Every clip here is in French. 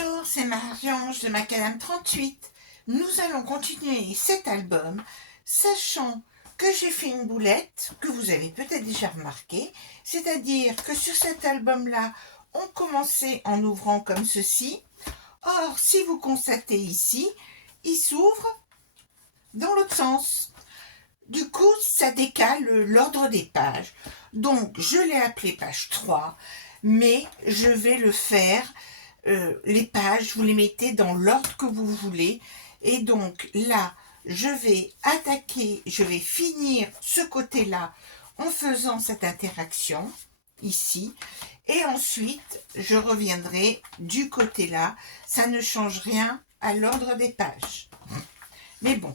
Bonjour, c'est Marie-Ange de Macadam 38. Nous allons continuer cet album, sachant que j'ai fait une boulette, que vous avez peut-être déjà remarqué, c'est-à-dire que sur cet album-là, on commençait en ouvrant comme ceci. Or, si vous constatez ici, il s'ouvre dans l'autre sens. Du coup, ça décale l'ordre des pages. Donc, je l'ai appelé page 3, mais je vais le faire, les pages, vous les mettez dans l'ordre que vous voulez. Et donc, là, je vais attaquer, je vais finir ce côté-là en faisant cette interaction, ici. Et ensuite, je reviendrai du côté-là. Ça ne change rien à l'ordre des pages. Mais bon,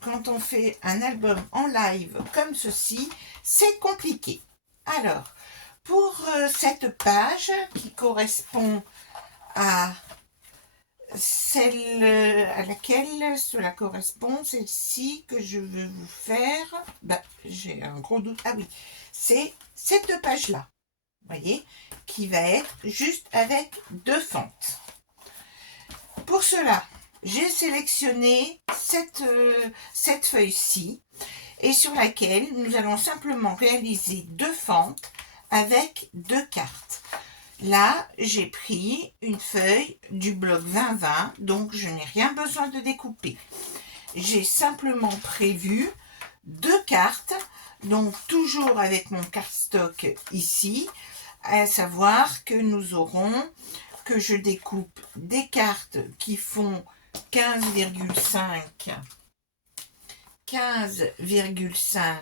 quand on fait un album en live comme ceci, c'est compliqué. Alors, pour cette page qui correspond à celle à laquelle cela correspond, celle-ci que je veux vous faire, j'ai un gros doute, ah oui, c'est cette page-là, voyez, qui va être juste avec deux fentes. Pour cela, j'ai sélectionné cette feuille-ci et sur laquelle nous allons simplement réaliser deux fentes avec deux cartes. Là, j'ai pris une feuille du bloc 20-20, donc je n'ai rien besoin de découper. J'ai simplement prévu deux cartes, donc toujours avec mon cardstock ici, à savoir que nous aurons, que je découpe des cartes qui font 15,5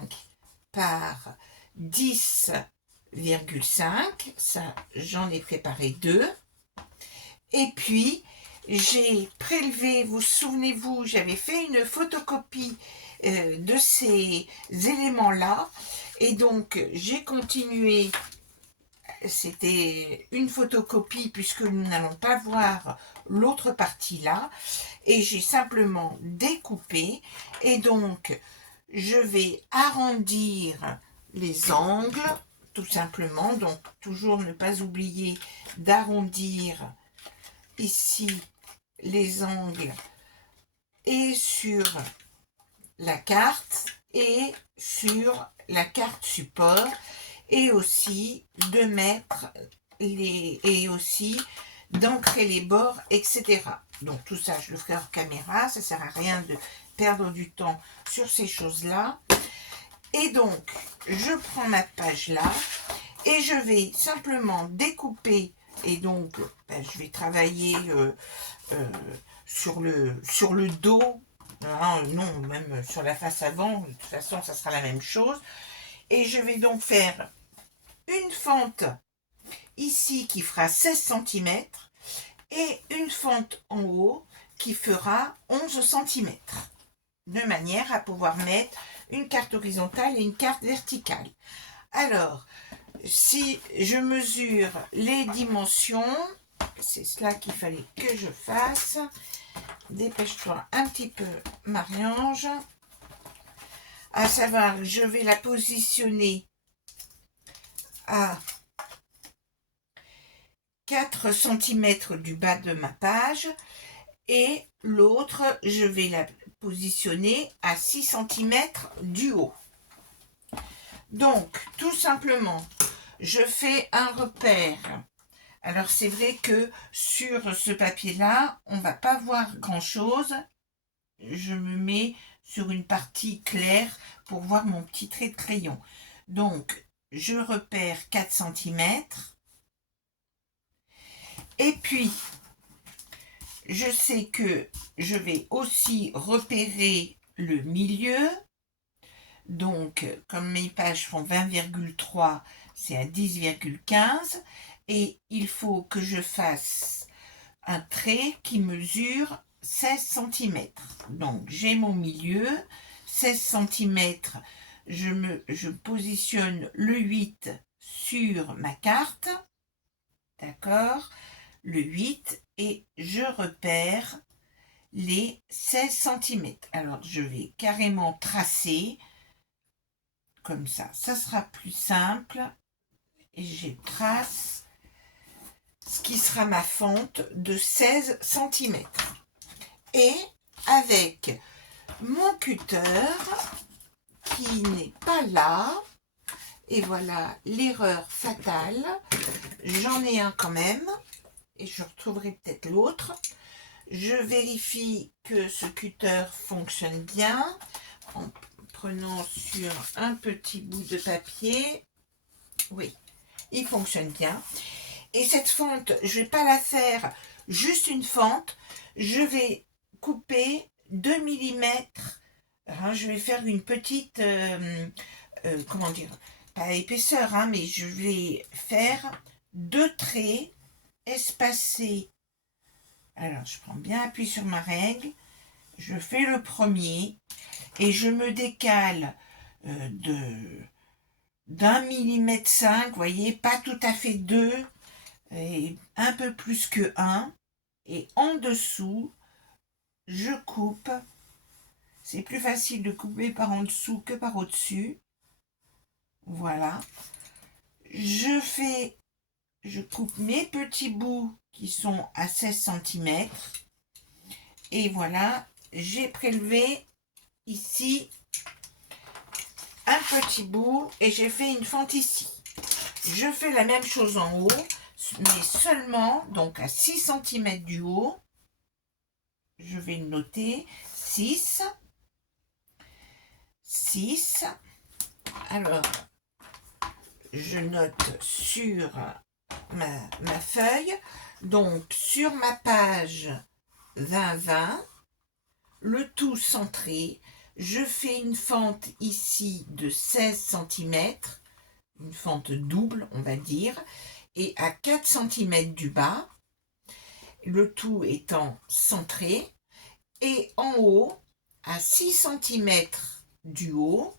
par 10,5, ça j'en ai préparé deux. Et puis j'ai prélevé, vous souvenez-vous, j'avais fait une photocopie de ces éléments-là, et donc j'ai continué. C'était une photocopie puisque nous n'allons pas voir l'autre partie là, et j'ai simplement découpé, et donc je vais arrondir les angles tout simplement. Donc toujours ne pas oublier d'arrondir ici les angles et sur la carte et sur la carte support, et aussi de mettre et aussi d'ancrer les bords, etc. Donc tout ça je le ferai hors caméra, ça sert à rien de perdre du temps sur ces choses là. Et donc je prends ma page là et je vais simplement découper, et donc je vais travailler sur le dos, non, même sur la face avant, de toute façon ça sera la même chose. Et je vais donc faire une fente ici qui fera 16 cm et une fente en haut qui fera 11 cm, de manière à pouvoir mettre une carte horizontale et une carte verticale. Alors, si je mesure les dimensions, c'est cela qu'il fallait que je fasse. Dépêche-toi un petit peu, Marie-Ange. À savoir, je vais la positionner à 4 cm du bas de ma page, et l'autre, je vais la positionner à 6 cm du haut. Donc, tout simplement, je fais un repère. Alors, c'est vrai que sur ce papier-là, on ne va pas voir grand-chose. Je me mets sur une partie claire pour voir mon petit trait de crayon. Donc, je repère 4 cm. Et puis, je sais que je vais aussi repérer le milieu. Donc, comme mes pages font 20,3, c'est à 10,15. Et il faut que je fasse un trait qui mesure 16 cm. Donc, j'ai mon milieu, 16 cm. Je positionne le 8 sur ma carte. D'accord ? Le 8, et je repère les 16 cm. Alors, je vais carrément tracer comme ça. Ça sera plus simple. Et je trace ce qui sera ma fente de 16 centimètres. Et avec mon cutter qui n'est pas là, et voilà l'erreur fatale, j'en ai un quand même, et je retrouverai peut-être l'autre. Je vérifie que ce cutter fonctionne bien en prenant sur un petit bout de papier. Oui, il fonctionne bien. Et cette fente, je ne vais pas la faire juste une fente, je vais couper 2 millimètres. Je vais faire une petite, comment dire, pas épaisseur, mais je vais faire 2 traits espacés. Alors, je prends bien appui sur ma règle, je fais le premier et je me décale d'1 millimètre 5, vous voyez, pas tout à fait 2, et un peu plus que 1. Et en dessous, je coupe. C'est plus facile de couper par en dessous que par au-dessus. Voilà. Je coupe mes petits bouts qui sont à 16 cm. Et voilà, j'ai prélevé ici un petit bout et j'ai fait une fente ici. Je fais la même chose en haut, mais seulement donc à 6 cm du haut. Je vais le noter, 6. Alors, je note sur ma feuille, donc sur ma page 20-20, le tout centré, je fais une fente ici de 16 cm, une fente double on va dire, et à 4 cm du bas, le tout étant centré, et en haut, à 6 cm du haut,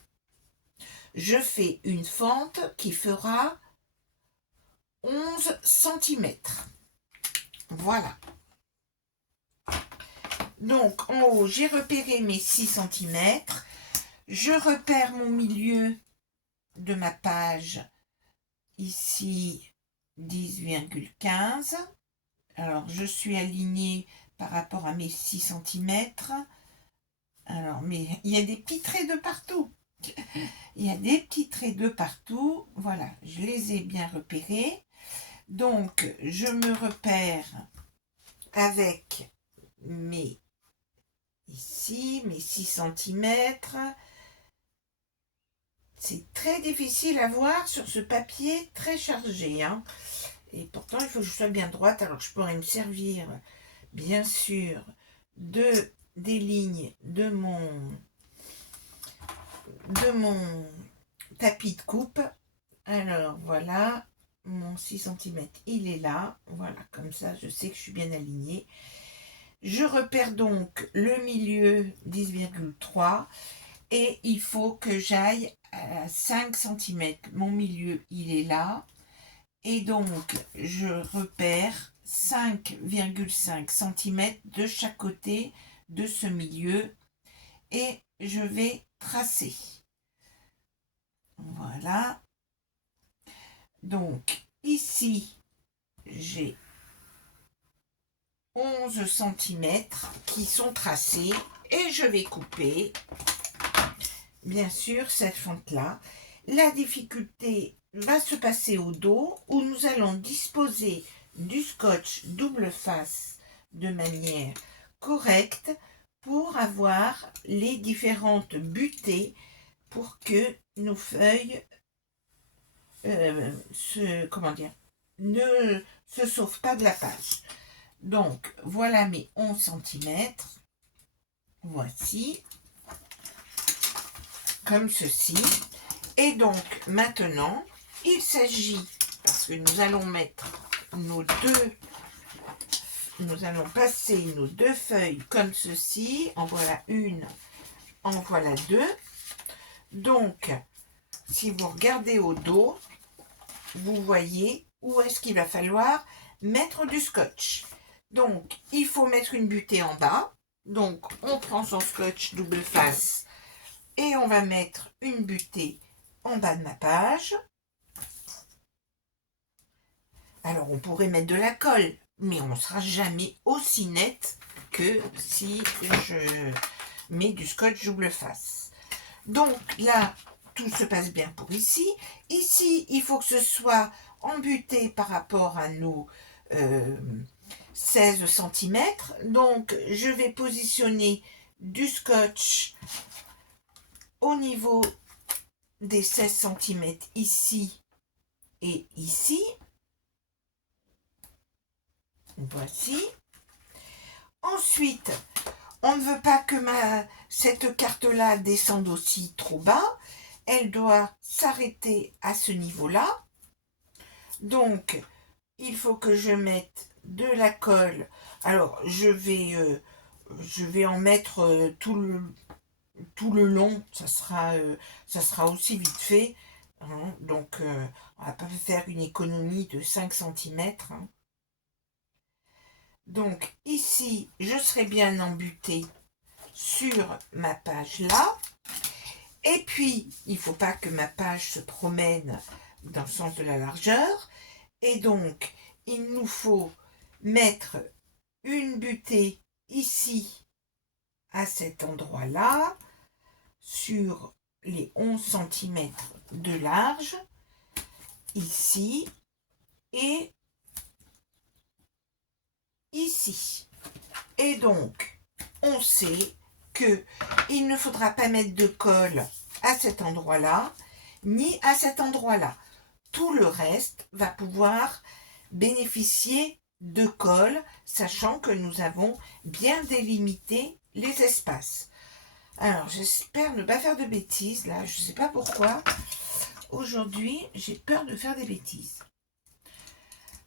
je fais une fente qui fera 11 cm. Voilà. Donc, en haut, j'ai repéré mes 6 cm. Je repère mon milieu de ma page, ici, 10,15. Alors, je suis alignée par rapport à mes 6 cm. Alors, mais il y a des petits traits de partout. Il y a des petits traits de partout. Voilà, je les ai bien repérés. Donc, je me repère avec mes 6 cm. C'est très difficile à voir sur ce papier très chargé. Et pourtant, il faut que je sois bien droite. Alors, je pourrais me servir, bien sûr, des lignes de mon tapis de coupe. Alors, voilà. Mon 6 cm, il est là. Voilà, comme ça, je sais que je suis bien alignée. Je repère donc le milieu 10,3 et il faut que j'aille à 5 cm. Mon milieu, il est là. Et donc, je repère 5,5 cm de chaque côté de ce milieu et je vais tracer. Voilà. Donc, ici, j'ai 11 cm qui sont tracés et je vais couper, bien sûr, cette fente-là. La difficulté va se passer au dos où nous allons disposer du scotch double face de manière correcte pour avoir les différentes butées pour que nos feuilles ne se sauvent pas de la page. Donc, voilà mes 11 cm. Voici. Comme ceci. Et donc, maintenant, il s'agit, parce que nous allons mettre nous allons passer nos 2 feuilles comme ceci. En voilà une, en voilà 2. Donc, si vous regardez au dos, vous voyez où est-ce qu'il va falloir mettre du scotch. Donc, il faut mettre une butée en bas. Donc, on prend son scotch double face et on va mettre une butée en bas de ma page. Alors, on pourrait mettre de la colle, mais on ne sera jamais aussi net que si je mets du scotch double face. Donc là, tout se passe bien pour ici. Ici, il faut que ce soit embuté par rapport à nos 16 cm. Donc, je vais positionner du scotch au niveau des 16 cm ici et ici. Voici. Ensuite, on ne veut pas que cette carte-là descende aussi trop bas. Elle doit s'arrêter à ce niveau-là. Donc, il faut que je mette de la colle. Alors, je vais en mettre tout le long. Ça sera aussi vite fait. Hein. Donc, on va pas faire une économie de 5 cm. Hein. Donc, ici, je serai bien embutée sur ma page là. Et puis, il ne faut pas que ma page se promène dans le sens de la largeur. Et donc, il nous faut mettre une butée ici, à cet endroit-là, sur les 11 cm de large, ici et ici. Et donc, on sait qu'il ne faudra pas mettre de colle à cet endroit-là, ni à cet endroit-là. Tout le reste va pouvoir bénéficier de colle, sachant que nous avons bien délimité les espaces. Alors, j'espère ne pas faire de bêtises, là, je ne sais pas pourquoi. Aujourd'hui, j'ai peur de faire des bêtises.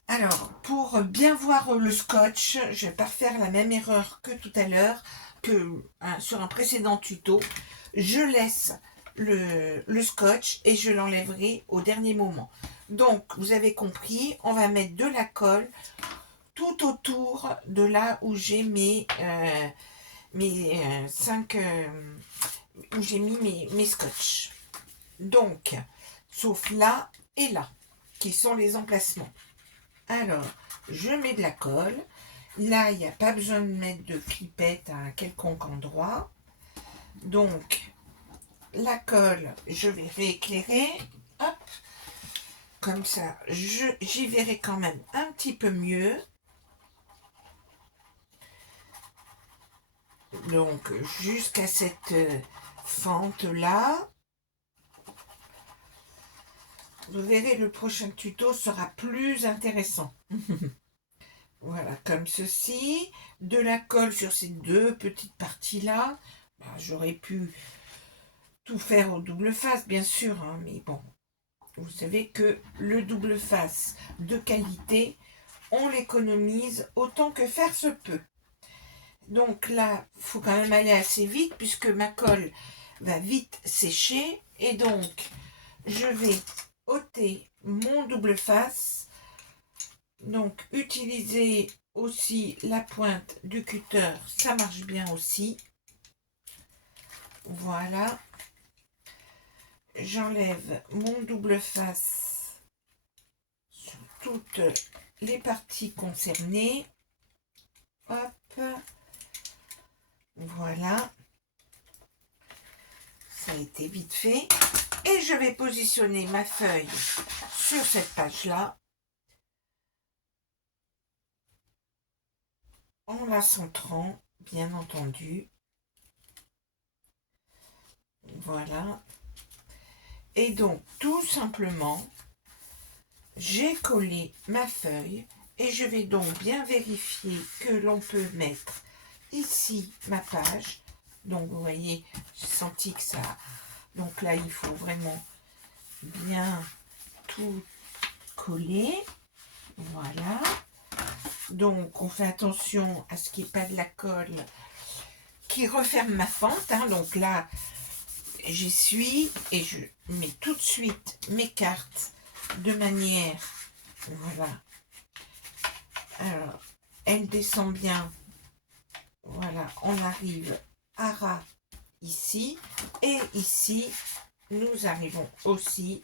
Alors, pour bien voir le scotch, je ne vais pas faire la même erreur que tout à l'heure, que sur un précédent tuto. Je laisse le scotch et je l'enlèverai au dernier moment. Donc, vous avez compris, on va mettre de la colle tout autour de là où j'ai mes 5... où j'ai mis mes scotch. Donc, sauf là et là, qui sont les emplacements. Alors, je mets de la colle. Là, il n'y a pas besoin de mettre de clipette à un quelconque endroit. Donc, la colle, je vais rééclairer. Hop. Comme ça, j'y verrai quand même un petit peu mieux. Donc, jusqu'à cette fente-là. Vous verrez, le prochain tuto sera plus intéressant. Voilà, comme ceci. De la colle sur ces deux petites parties-là. Ben, j'aurais pu tout faire au double face, bien sûr. Hein, mais bon, vous savez que le double face de qualité, on l'économise autant que faire se peut. Donc là, il faut quand même aller assez vite puisque ma colle va vite sécher. Et donc, je vais ôter mon double face. Donc, utiliser aussi la pointe du cutter, ça marche bien aussi. Voilà. J'enlève mon double face sur toutes les parties concernées. Hop. Voilà. Ça a été vite fait. Et je vais positionner ma feuille sur cette page-là. En la centrant, bien entendu. Voilà. Et donc, tout simplement, j'ai collé ma feuille et je vais donc bien vérifier que l'on peut mettre ici ma page. Donc, vous voyez, j'ai senti que ça... Donc là, il faut vraiment bien tout coller. Voilà. Donc, on fait attention à ce qu'il n'y ait pas de la colle qui referme ma fente. Hein. Donc là, j'essuie et je mets tout de suite mes cartes de manière... Voilà. Alors, elle descend bien. Voilà, on arrive à ras ici. Et ici, nous arrivons aussi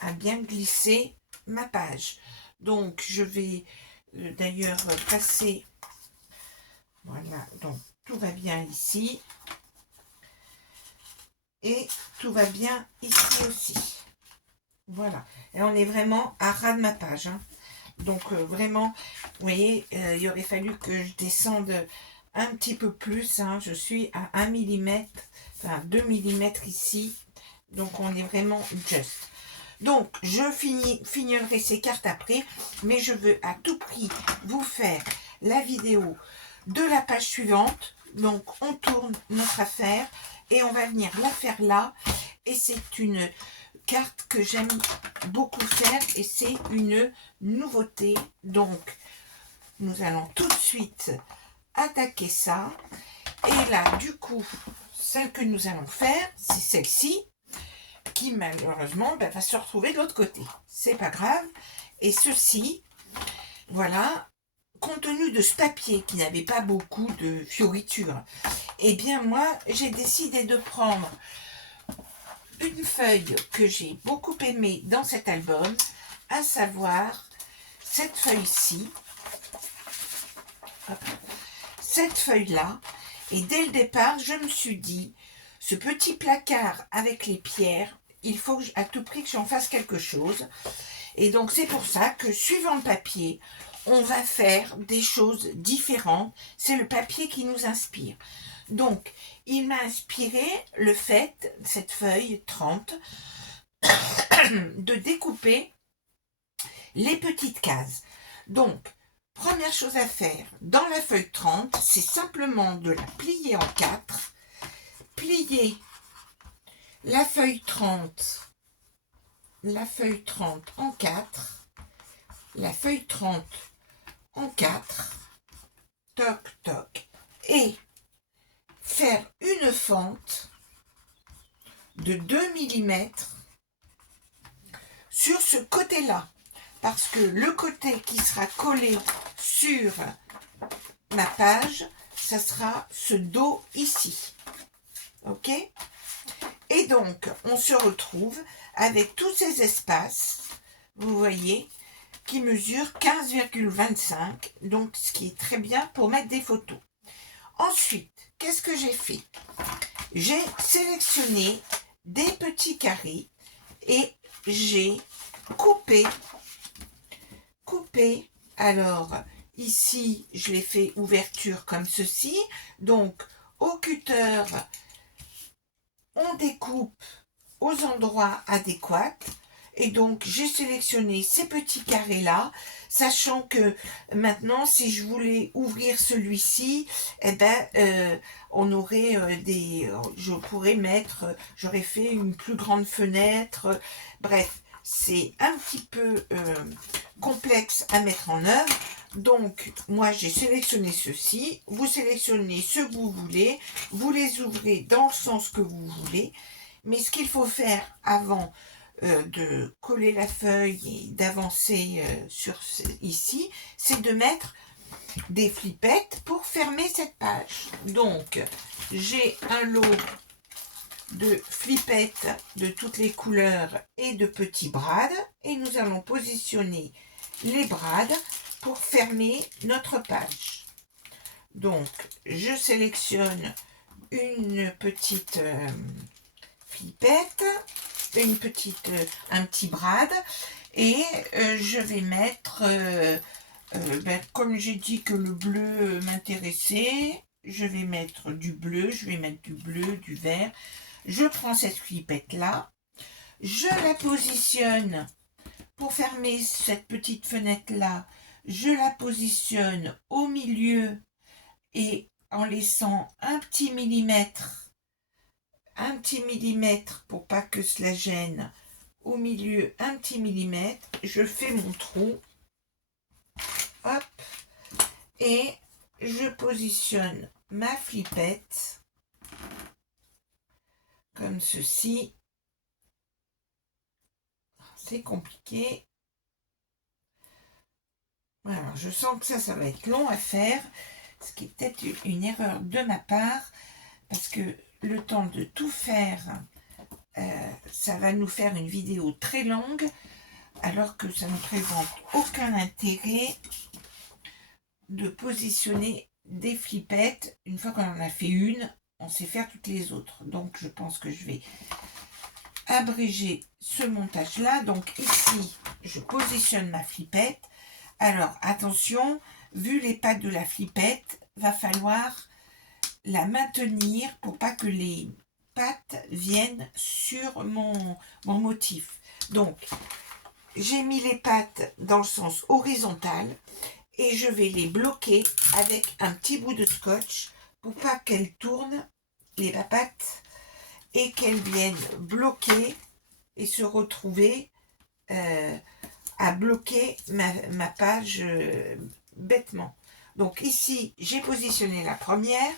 à bien glisser ma page. Donc, je vais d'ailleurs passer. Voilà, donc tout va bien ici. Et tout va bien ici aussi. Voilà. Et on est vraiment à ras de ma page. Hein. Donc, vraiment, vous voyez, il aurait fallu que je descende un petit peu plus. Hein. Je suis à 1 mm, enfin 2 mm ici. Donc, on est vraiment juste. Donc, je finirai ces cartes après, mais je veux à tout prix vous faire la vidéo de la page suivante. Donc, on tourne notre affaire et on va venir la faire là. Et c'est une carte que j'aime beaucoup faire et c'est une nouveauté. Donc, nous allons tout de suite attaquer ça. Et là, du coup, celle que nous allons faire, c'est celle-ci qui malheureusement va se retrouver de l'autre côté. C'est pas grave. Et ceci, voilà, compte tenu de ce papier qui n'avait pas beaucoup de fioritures, eh bien moi, j'ai décidé de prendre une feuille que j'ai beaucoup aimée dans cet album, à savoir cette feuille-ci. Cette feuille-là. Et dès le départ, je me suis dit, ce petit placard avec les pierres, il faut à tout prix que j'en fasse quelque chose. Et donc, c'est pour ça que, suivant le papier, on va faire des choses différentes. C'est le papier qui nous inspire. Donc, il m'a inspiré le fait, cette feuille 30, de découper les petites cases. Donc, première chose à faire dans la feuille 30, c'est simplement de la plier en 4. Plier la feuille 30 en 4, la feuille 30 en 4, toc toc, et faire une fente de 2 mm sur ce côté-là, parce que le côté qui sera collé sur ma page, ça sera ce dos ici. Ok? Et donc, on se retrouve avec tous ces espaces, vous voyez, qui mesurent 15,25, donc ce qui est très bien pour mettre des photos. Ensuite, qu'est-ce que j'ai fait? J'ai sélectionné des petits carrés et j'ai coupé. Alors, ici, je l'ai fait ouverture comme ceci. Donc, au cutter, on découpe aux endroits adéquats. Et donc, j'ai sélectionné ces petits carrés-là, sachant que maintenant, si je voulais ouvrir celui-ci, eh ben, on aurait je pourrais mettre, j'aurais fait une plus grande fenêtre. Bref, c'est un petit peu complexe à mettre en œuvre. Donc, moi, j'ai sélectionné ceci. Vous sélectionnez ce que vous voulez. Vous les ouvrez dans le sens que vous voulez. Mais ce qu'il faut faire avant de coller la feuille et d'avancer ici, c'est de mettre des flippettes pour fermer cette page. Donc, j'ai un lot de flippettes de toutes les couleurs et de petits brades. Et nous allons positionner les brades pour fermer notre page. Donc, je sélectionne une petite flippette, un petit brad, et je vais mettre, comme j'ai dit que le bleu m'intéressait, je vais mettre du bleu, du vert. Je prends cette flippette là, je la positionne pour fermer cette petite fenêtre là, je la positionne au milieu et en laissant un petit millimètre pour pas que cela gêne, au milieu un petit millimètre, je fais mon trou, hop, et je positionne ma flippette comme ceci. C'est compliqué. Voilà, je sens que ça va être long à faire, ce qui est peut-être une erreur de ma part, parce que le temps de tout faire, ça va nous faire une vidéo très longue. alors que ça ne présente aucun intérêt de positionner des flippettes. Une fois qu'on en a fait une, on sait faire toutes les autres. Donc je pense que je vais abréger ce montage là. Donc ici je positionne ma flippette. Alors attention, vu les pattes de la flippette, va falloir la maintenir pour pas que les pattes viennent sur mon motif. Donc j'ai mis les pattes dans le sens horizontal et je vais les bloquer avec un petit bout de scotch pour pas qu'elles tournent les pattes et qu'elles viennent bloquer et se retrouver à bloquer ma page bêtement. Donc ici, j'ai positionné la première.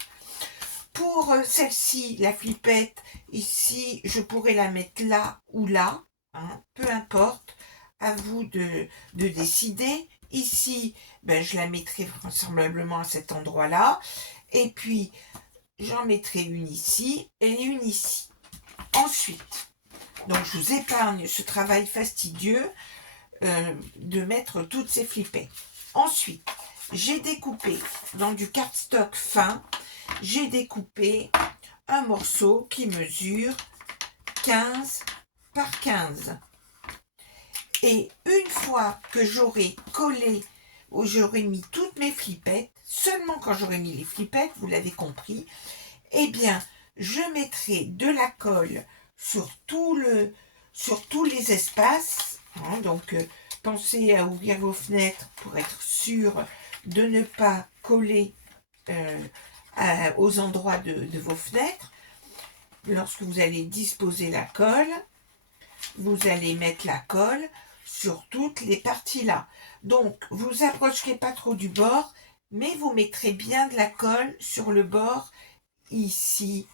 Pour celle-ci, la flippette, ici, je pourrais la mettre là ou là, hein, peu importe, à vous de décider. Ici, ben, je la mettrai vraisemblablement à cet endroit-là. Et puis, j'en mettrai une ici et une ici. Ensuite, donc je vous épargne ce travail fastidieux de mettre toutes ces flippettes. Ensuite, j'ai découpé dans du cardstock fin, j'ai découpé un morceau qui mesure 15 par 15. Et une fois que j'aurai collé, ou j'aurai mis toutes mes flippettes, seulement quand j'aurai mis les flippettes, vous l'avez compris, eh bien, je mettrai de la colle sur tous les espaces. Hein, donc, pensez à ouvrir vos fenêtres pour être sûr de ne pas coller aux endroits de vos fenêtres. Lorsque vous allez disposer la colle, vous allez mettre la colle sur toutes les parties là. Donc, vous approcherez pas trop du bord, mais vous mettrez bien de la colle sur le bord ici.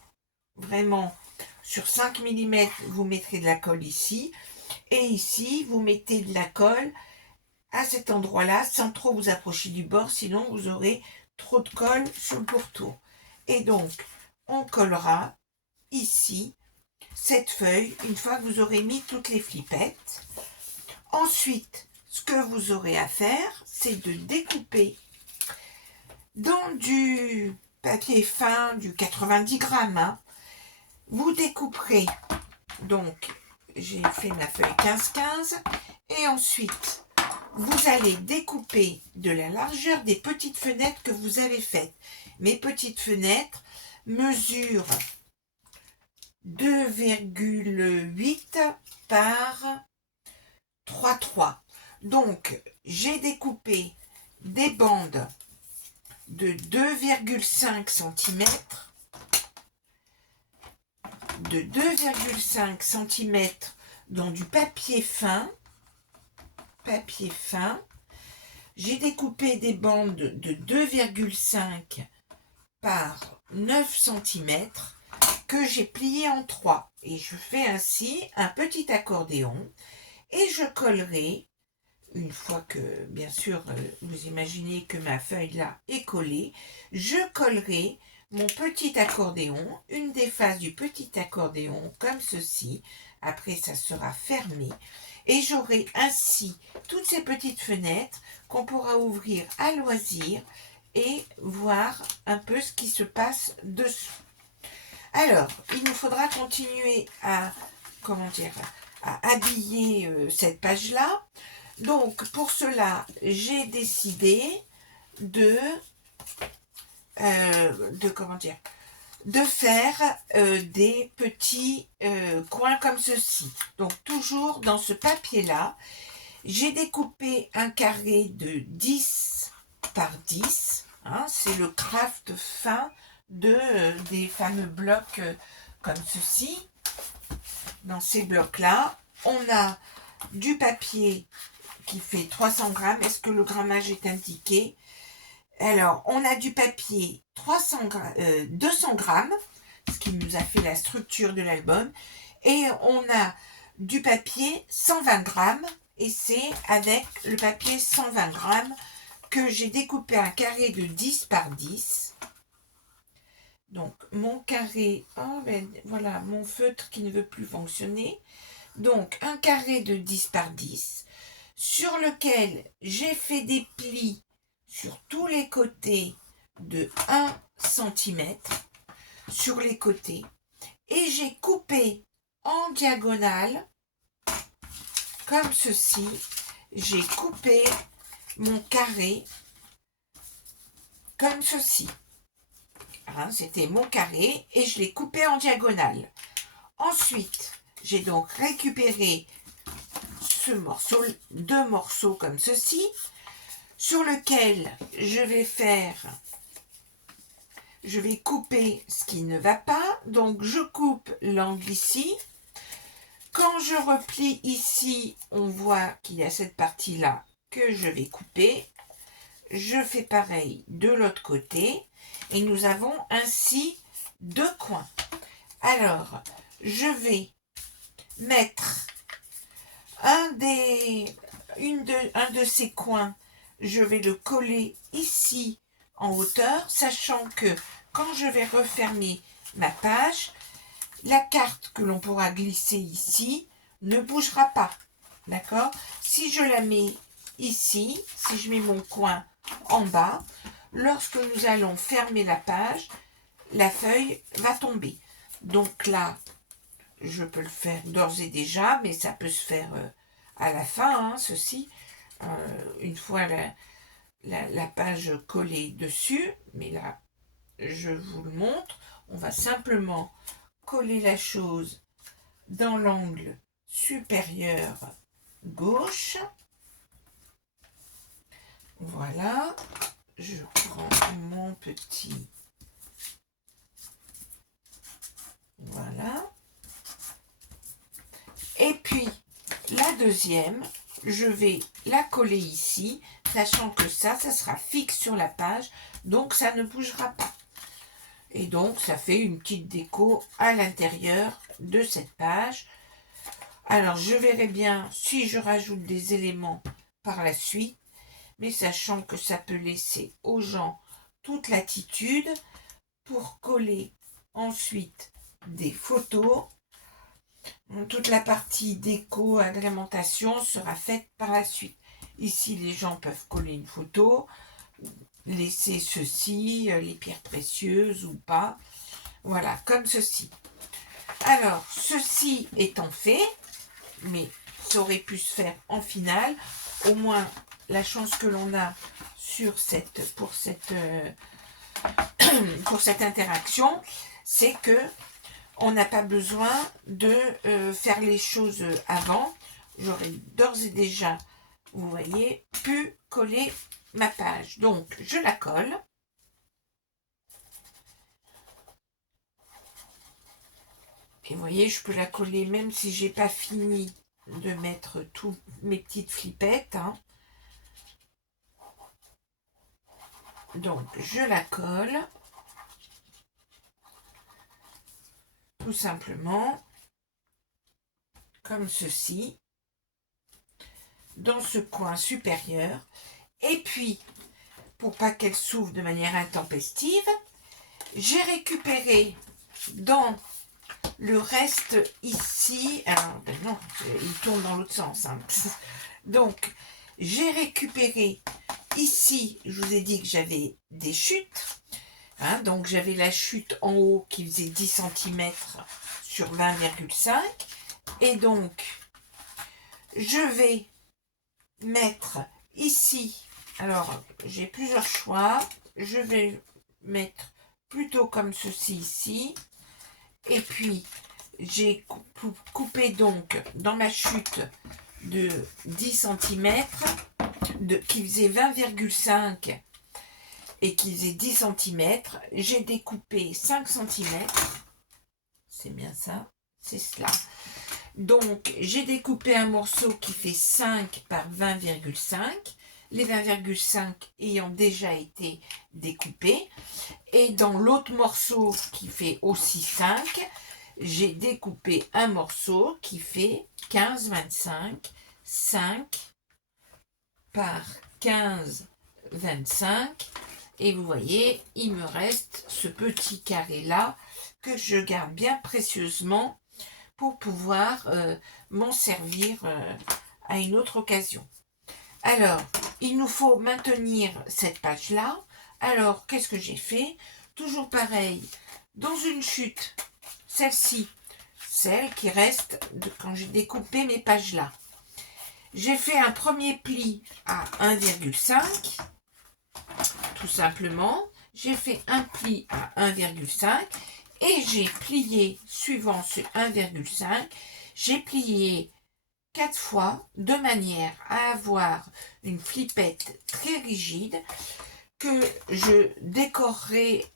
Vraiment, sur 5 mm, vous mettrez de la colle ici. Et ici, vous mettez de la colle à cet endroit-là, sans trop vous approcher du bord, sinon vous aurez trop de colle sur le pourtour. Et donc, on collera ici cette feuille une fois que vous aurez mis toutes les flippettes. Ensuite, ce que vous aurez à faire, c'est de découper dans du papier fin, du 90 grammes. Hein. Vous découperez, donc j'ai fait ma feuille 15-15, et ensuite, vous allez découper de la largeur des petites fenêtres que vous avez faites. Mes petites fenêtres mesurent 2,8 par 3,3. Donc, j'ai découpé des bandes de 2,5 cm, dans du papier fin. J'ai découpé des bandes de 2,5 par 9 cm que j'ai plié en 3. Et je fais ainsi un petit accordéon et je collerai, une fois que, bien sûr, vous imaginez que ma feuille là est collée, je collerai mon petit accordéon, une des faces du petit accordéon comme ceci. Après, ça sera fermé. Et j'aurai ainsi toutes ces petites fenêtres qu'on pourra ouvrir à loisir et voir un peu ce qui se passe dessous. Alors, il nous faudra continuer à, à habiller cette page-là. Donc, pour cela, j'ai décidé de faire des petits coins comme ceci. Donc, toujours dans ce papier-là, j'ai découpé un carré de 10 par 10. Hein, c'est le craft fin des fameux blocs comme ceci. Dans ces blocs-là, on a du papier qui fait 300 grammes. Est-ce que le grammage est indiqué? Alors, on a du papier 200 grammes, ce qui nous a fait la structure de l'album. Et on a du papier 120 grammes. Et c'est avec le papier 120 grammes que j'ai découpé un carré de 10 par 10. Donc, mon carré, voilà, mon feutre qui ne veut plus fonctionner. Donc, un carré de 10 par 10. sur lequel j'ai fait des plis sur tous les côtés de 1 cm sur les côtés et j'ai coupé en diagonale comme ceci. J'ai coupé mon carré comme ceci. Hein, c'était mon carré et je l'ai coupé en diagonale. Ensuite, j'ai donc récupéré ce morceau, 2 morceaux comme ceci, sur lequel je vais couper ce qui ne va pas. Donc je coupe l'angle ici. Quand je replie ici, on voit qu'il y a cette partie-là que je vais couper. Je fais pareil de l'autre côté et nous avons ainsi 2 coins. Alors, je vais mettre un de ces coins, je vais le coller ici en hauteur, sachant que quand je vais refermer ma page, la carte que l'on pourra glisser ici ne bougera pas. D'accord? Si je la mets ici, si je mets mon coin en bas, lorsque nous allons fermer la page, la feuille va tomber. Donc là, je peux le faire d'ores et déjà, mais ça peut se faire à la fin, hein, ceci, une fois la page collée dessus. Mais là, je vous le montre. On va simplement coller la chose dans l'angle supérieur gauche. Voilà, je prends mon petit. Voilà. Et puis, la deuxième, je vais la coller ici, sachant que ça sera fixe sur la page, donc ça ne bougera pas. Et donc, ça fait une petite déco à l'intérieur de cette page. Alors, je verrai bien si je rajoute des éléments par la suite, mais sachant que ça peut laisser aux gens toute latitude pour coller ensuite des photos. Toute la partie déco, agrémentation sera faite par la suite. Ici, les gens peuvent coller une photo, laisser ceci, les pierres précieuses ou pas. Voilà, comme ceci. Alors, ceci étant fait, mais ça aurait pu se faire en finale, au moins la chance que l'on a pour cette interaction, c'est que on n'a pas besoin de faire les choses avant. J'aurais d'ores et déjà, vous voyez, pu coller ma page. Donc, je la colle. Et vous voyez, je peux la coller même si j'ai pas fini de mettre toutes mes petites flippettes. Hein. Donc, je la colle. Tout simplement. Comme ceci. Dans ce coin supérieur. Et puis, pour pas qu'elle s'ouvre de manière intempestive, j'ai récupéré dans le reste ici, alors ben non, il tourne dans l'autre sens, hein. Donc j'ai récupéré ici, je vous ai dit que j'avais des chutes, hein, donc j'avais la chute en haut qui faisait 10 cm sur 20,5 et donc je vais mettre ici, alors j'ai plusieurs choix, je vais mettre plutôt comme ceci ici. Et puis, j'ai coupé donc dans ma chute de 10 cm, qui faisait 20,5 et qui faisait 10 cm. J'ai découpé 5 cm. C'est bien ça, c'est cela. Donc, j'ai découpé un morceau qui fait 5 par 20,5. Les 20,5 ayant déjà été découpés. Et dans l'autre morceau qui fait aussi 5, j'ai découpé un morceau qui fait 15,25, 5 par 15,25. Et vous voyez, il me reste ce petit carré-là que je garde bien précieusement pour pouvoir m'en servir à une autre occasion. Alors, il nous faut maintenir cette page-là. Alors, qu'est-ce que j'ai fait? Toujours pareil, dans une chute, celle-ci, celle qui reste de quand j'ai découpé mes pages-là. J'ai fait un premier pli à 1,5, tout simplement. J'ai fait un pli à 1,5 et j'ai plié, suivant ce 1,5, j'ai plié 4 fois de manière à avoir une flippette très rigide que je décorerai.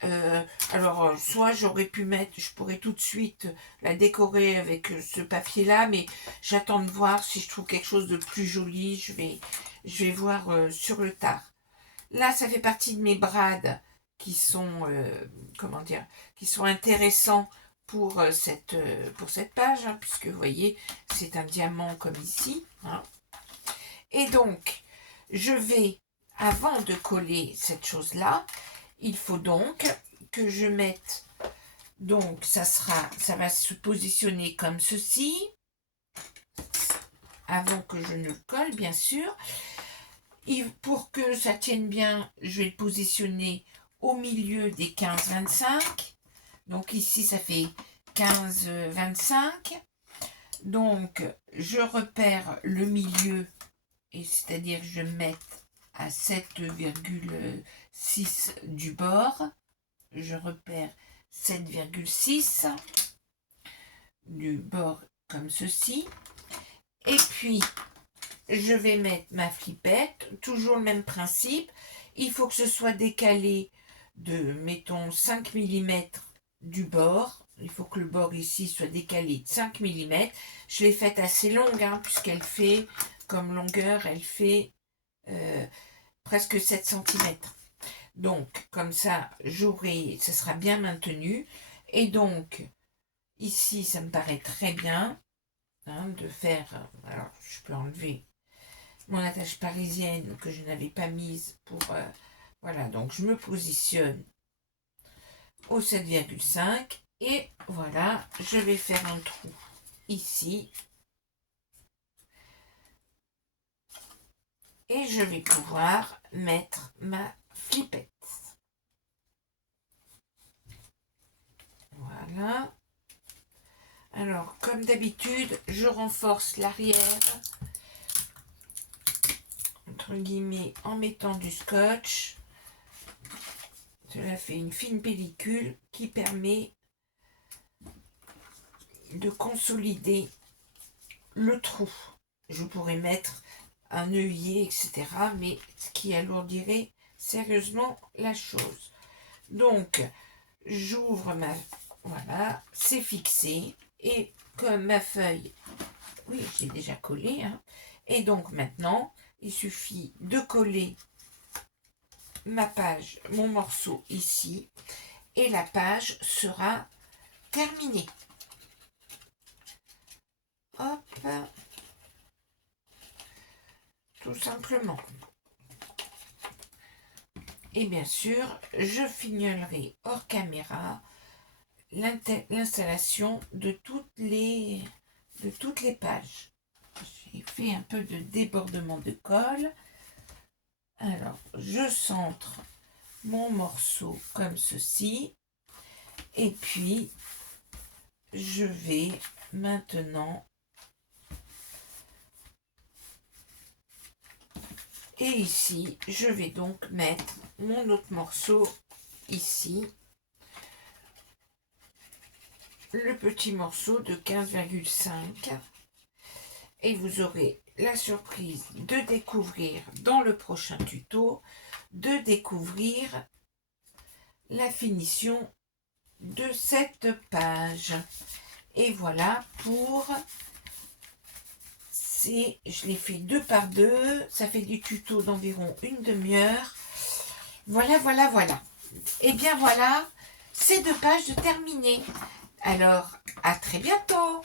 Alors, soit j'aurais pu mettre, je pourrais tout de suite la décorer avec ce papier-là, mais j'attends de voir si je trouve quelque chose de plus joli. Je vais voir sur le tard. Là, ça fait partie de mes brades qui sont, comment dire, qui sont intéressants pour cette page, hein, puisque vous voyez, c'est un diamant comme ici. Hein. Et donc, je vais, avant de coller cette chose-là, il faut donc que je mette, donc ça va se positionner comme ceci, avant que je ne le colle, bien sûr. Pour que ça tienne bien, je vais le positionner au milieu des 15-25. Donc ici, ça fait 15-25. Donc, je repère le milieu, et c'est-à-dire que je vais mettre à 7,6 du bord. Je repère 7,6 du bord comme ceci. Et puis, je vais mettre ma flippette, toujours le même principe. Il faut que ce soit décalé de, mettons, 5 mm du bord. Il faut que le bord ici soit décalé de 5 mm. Je l'ai faite assez longue, hein, puisqu'elle fait, comme longueur, elle fait presque 7 cm. Donc, comme ça, ça sera bien maintenu. Et donc, ici, ça me paraît très bien hein, de faire... Alors, je peux enlever mon attache parisienne que je n'avais pas mise pour... voilà, donc je me positionne au 7,5 et voilà, je vais faire un trou ici et je vais pouvoir mettre ma flippette. Voilà. Alors, comme d'habitude, je renforce l'arrière entre guillemets en mettant du scotch. Cela fait une fine pellicule qui permet de consolider le trou. Je pourrais mettre un œillet, etc. mais ce qui alourdirait sérieusement la chose. Donc, j'ouvre ma... Voilà, c'est fixé. Et comme ma feuille... Oui, j'ai déjà collé. Hein, et donc maintenant, il suffit de coller ma page, mon morceau ici. Et la page sera terminée. Hop. Tout simplement. Et bien sûr, je fignolerai hors caméra l'installation de toutes les pages. J'ai fait un peu de débordement de colle. Alors, je centre mon morceau comme ceci. Et puis, je vais maintenant... Et ici, je vais donc mettre mon autre morceau ici. Le petit morceau de 15,5. Et vous aurez la surprise de découvrir dans le prochain tuto, de découvrir la finition de cette page. Et voilà pour... Je l'ai fait 2 par 2, ça fait du tuto d'environ une demi-heure. Voilà, voilà, voilà. Et bien voilà, ces 2 pages de terminées. Alors, à très bientôt.